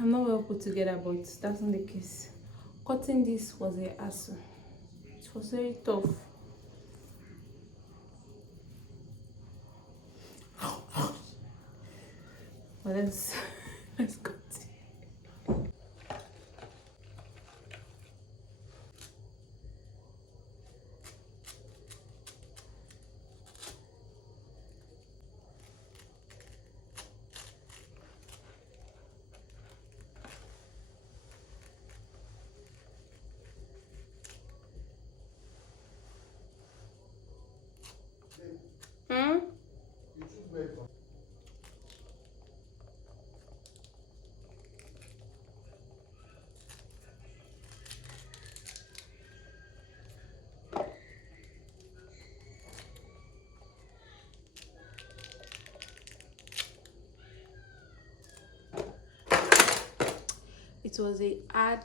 I'm not well put together, but that's not the case. Cutting this was a hassle. It was very tough. But let's cut it. Hmm? It was a hard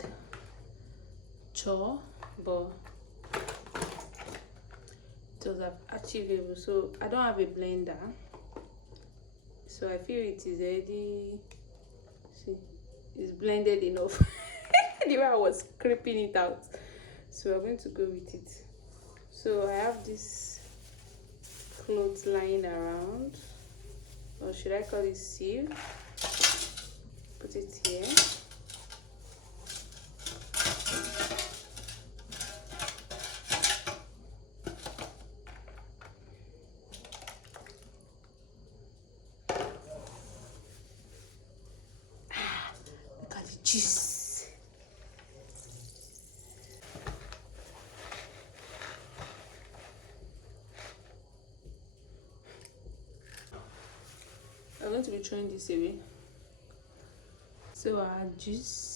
chore, but it was achievable. So I don't have a blender, so I feel it is already, see, it's blended enough. The way I was scraping it out, so I'm going to go with it. So I have this clothes lying around, or should I call it sieve? Put it here. Look at the juice. I'm going to be throwing this away. So our juice.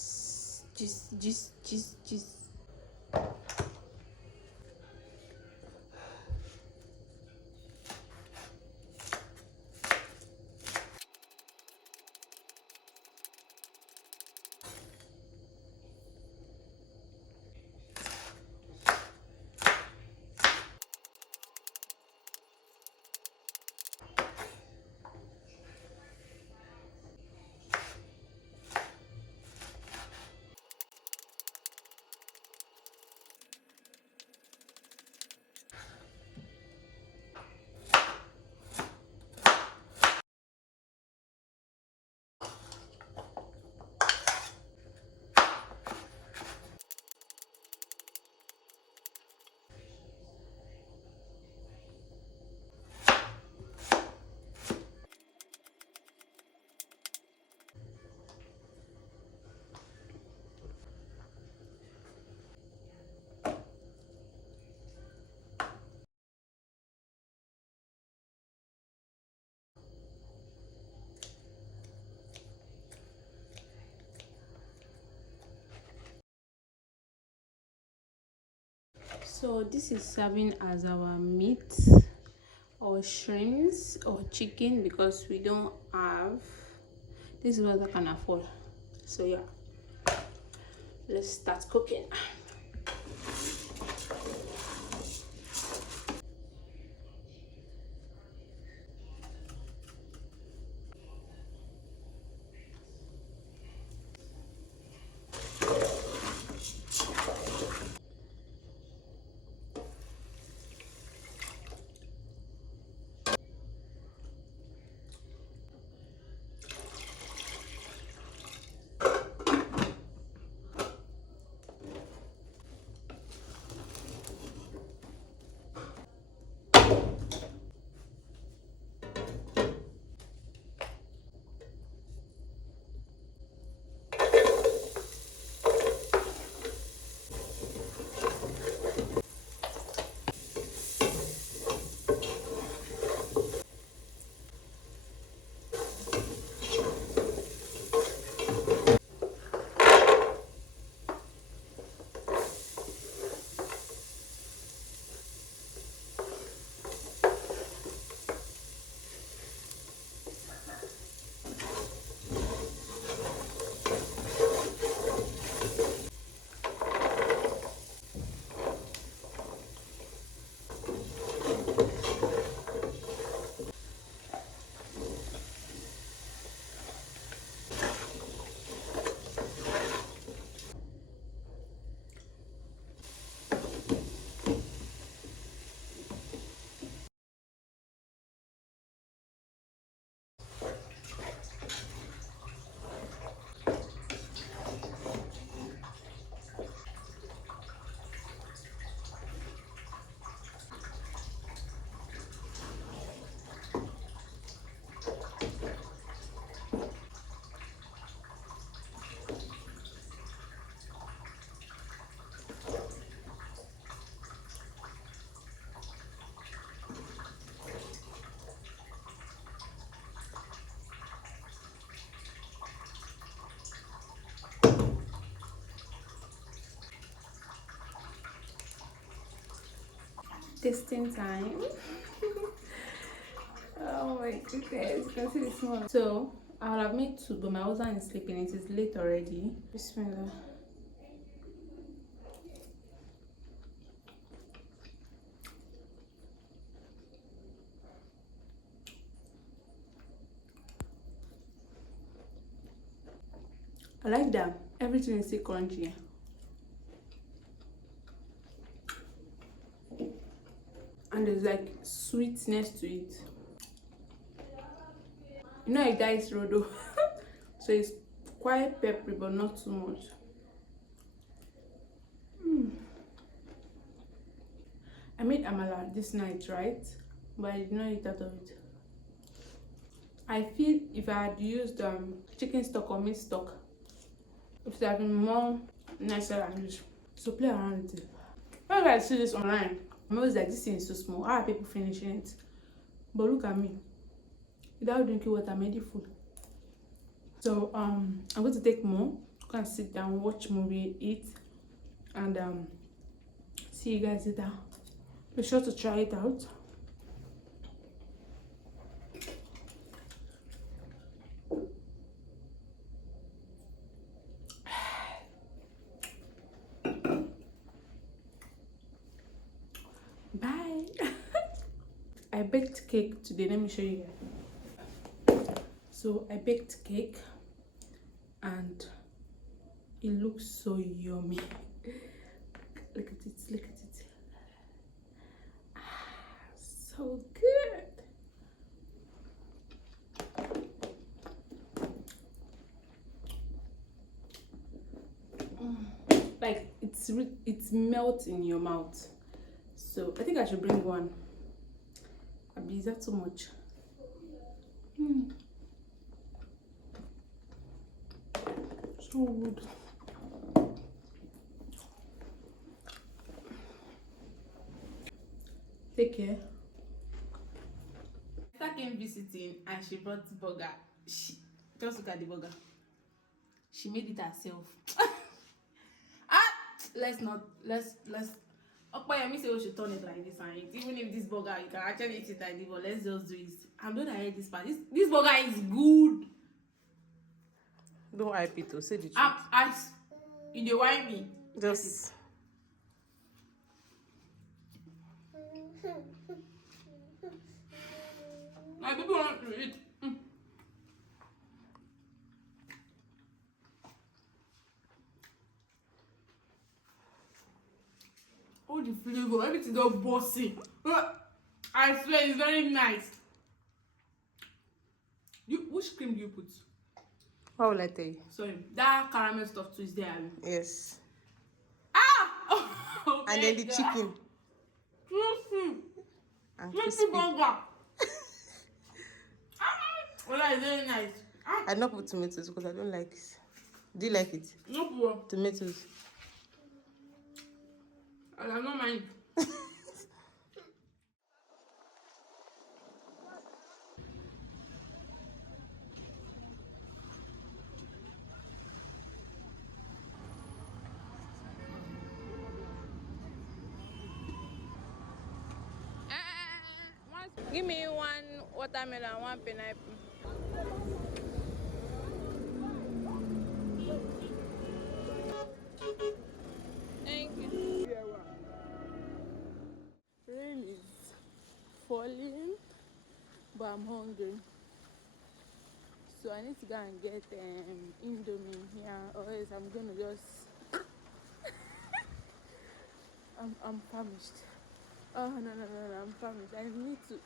So this is serving as our meat or shrimps or chicken, because we don't have, this is what I can afford. So yeah, let's start cooking. Tasting time. Oh my goodness, you can see the smell. So I would have made two, but my husband is sleeping. It is late already. Bismillah. I like that everything is still crunchy. And there's like sweetness to it. You know, a guy's rodo. So it's quite peppery, but not too much. I made amala this night, right? But I did not eat out of it. I feel if I had used chicken stock or meat stock, it would have been more nicer than this. So play around with it. When I see this online, I'm always like, this thing is so small. How are people finishing it? But look at me. Without drinking water, I made it full. So I'm going to take more. You can sit down, watch movie, eat, and see you guys later. Be sure to try it out. Bye. I baked cake today. Let me show you guys. So I baked cake and it looks so yummy. Look at it, look at it. So good. Like it's melts in your mouth. So I think I should bring one. Is that too much? So good. Take care. After came visiting and she brought burger. Just look at the burger. She made it herself. Let's Okpayemi say we should turn it like this and eat. Even if this burger you can actually eat it like this, but let's just do it. I'm going to hate this part. This burger is good. Don't hype it to say the truth. You dey whine me. Just my people want to eat. All the flavor, everything is bossy. I swear it's very nice. Which cream do you put? what will I tell you? Sorry, that caramel stuff too is there. Yes. Oh And then the chicken. And crispy. Burger. Well, that is very nice. I not put tomatoes because I don't like it. Do you like it? No problem. Tomatoes. I don't mind. Give me one watermelon, one pineapple. Thank you. Rain is falling, but I'm hungry. So I need to go and get Indomie here, or else I'm gonna just I'm famished. Oh no, I'm famished. I need to.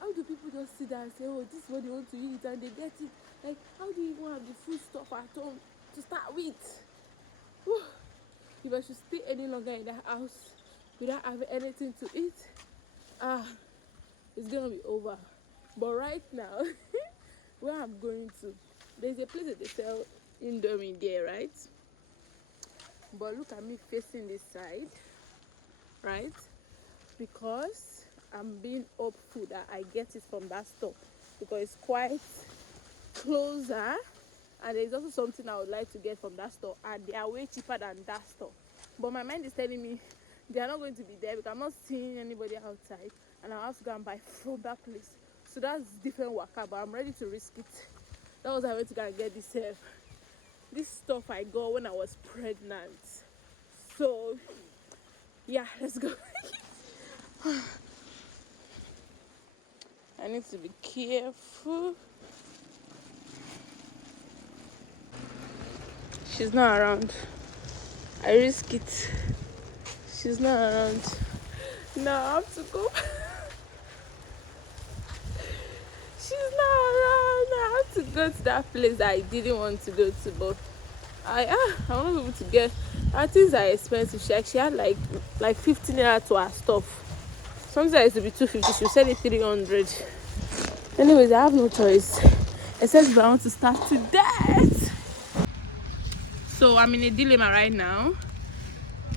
How do people just sit there and say, oh, this is what they want to eat, and they get it? Like, how do you even have the food stuff at home to start with? Whew. If I should stay any longer in that house without having anything to eat, it's gonna be over. But right now, where I'm going to, there's a place that they sell Indomie there, right? But look at me facing this side, right? Because I'm being hopeful that I get it from that store, because it's quite closer, and there's also something I would like to get from that store, and they are way cheaper than that store. But my mind is telling me they are not going to be there because I'm not seeing anybody outside, and I have to go and buy from that place. So that's different waka, but I'm ready to risk it. That was how I went to go and get this stuff I got when I was pregnant. So yeah, let's go. I need to be careful. She's not around. I risk it. She's not around. Now I have to go. She's not around. I have to go to that place that I didn't want to go to, but I want to be able to get. Her things are expensive. She had like 15 naira to her stuff. Sometimes it used to be 250. She said it 300. Anyways, I have no choice except if I want to start to dance. So I'm in a dilemma right now.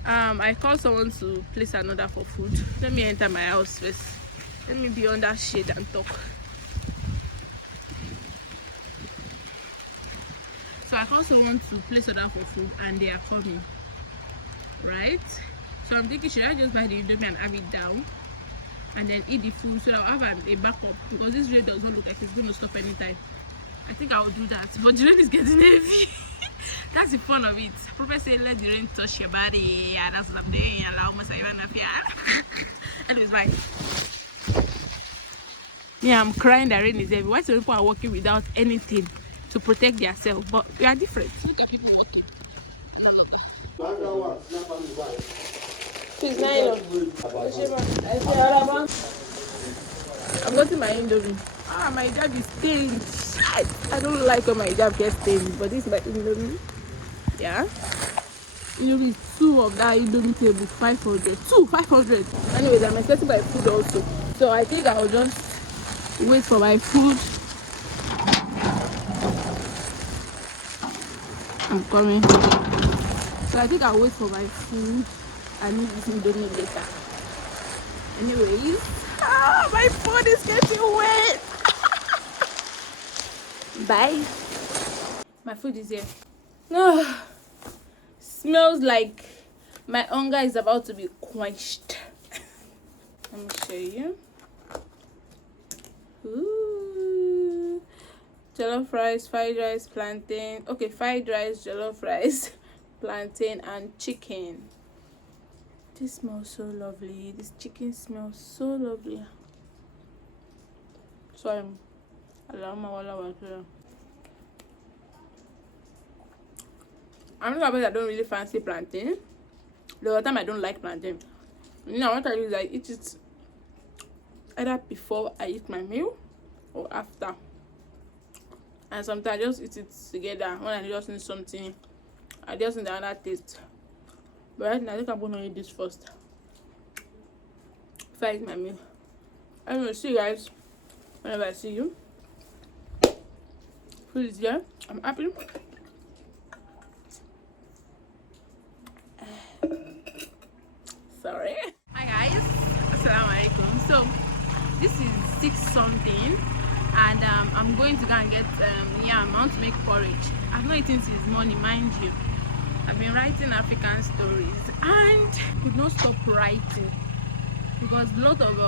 I called someone to place an order for food. Let me enter my house first. Let me be under shade and talk. So I called someone to place order for food and they are coming. Right? So I'm thinking, should I just buy the indomie and have it down and then eat the food so that I'll have a backup, because this rain does not look like it's going to stop anytime. I think I'll do that. But the rain is getting heavy. That's the fun of it. Prophet said, let the rain touch your body. Yeah, that's what I'm doing. Anyways, bye. Yeah, I'm crying that rain is heavy. Why some people are walking without anything to protect themselves? But we are different. Look at people walking. No longer. She's 9 up. I'm getting my indomie. My hijab is stained. I don't like when my hijab gets stained, but this is my indomie. Yeah. Indomie is 2 of that indomie table, 500. 500. Anyways, I'm expecting my food also. So I think I'll just wait for my food. I'm coming. So I think I'll wait for my food and eat this indomie later. Anyways, my food is getting wet. Bye. My food is here. Smells like my hunger is about to be quenched. Let me show you. Ooh. Jollof rice, fried rice, plantain. Okay, fried rice, jollof rice, plantain, and chicken. This smells so lovely. This chicken smells so lovely. So I'm not I don't really fancy plantain. The other time I don't like plantain. What I do is I eat it either before I eat my meal or after. And sometimes I just eat it together when I just need something. I just need another taste. But right now I think I'm gonna eat this first if I eat my meal. Anyway, see you guys whenever I see you. Food is here. I'm happy. Sorry. Hi guys. Assalamualaikum. So this is 6 something and I'm going to go and get yam. I want to make porridge. I've not eaten since morning, mind you. I've been writing African stories and could not stop writing because a lot of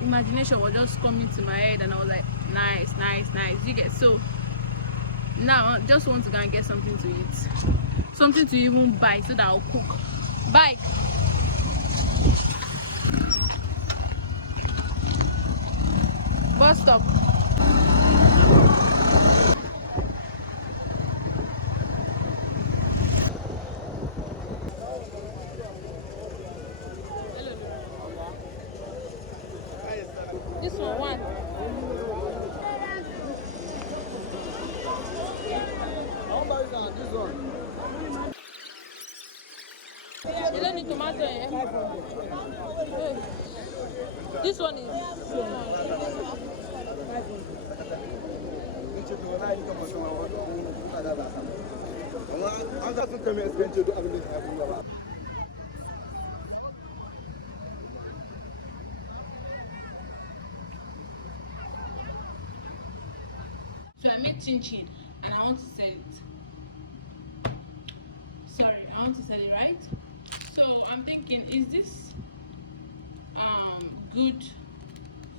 imagination was just coming to my head and I was like, nice. You get, so now I just want to go and get something to eat, something to even buy so that I'll cook. Bye. Bus stop. This one. This one. You don't need tomato. This one is. So I made chin chin and I want to sell it. Sorry, I want to sell it, right? So I'm thinking, is this good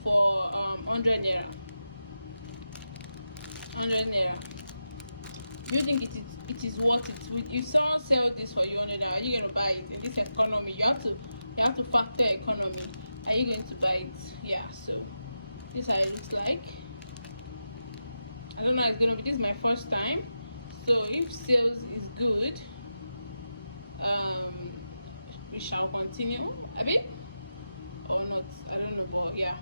for 100 naira? 100 naira. Do you think it is worth it? If someone sell this for you 100 naira, are you going to buy it in this economy? You have to factor economy. Are you going to buy it? Yeah. So this is how it looks like. I don't know how it's gonna be. This is my first time, so if sales is good, we shall continue a bit or not. I don't know, but yeah.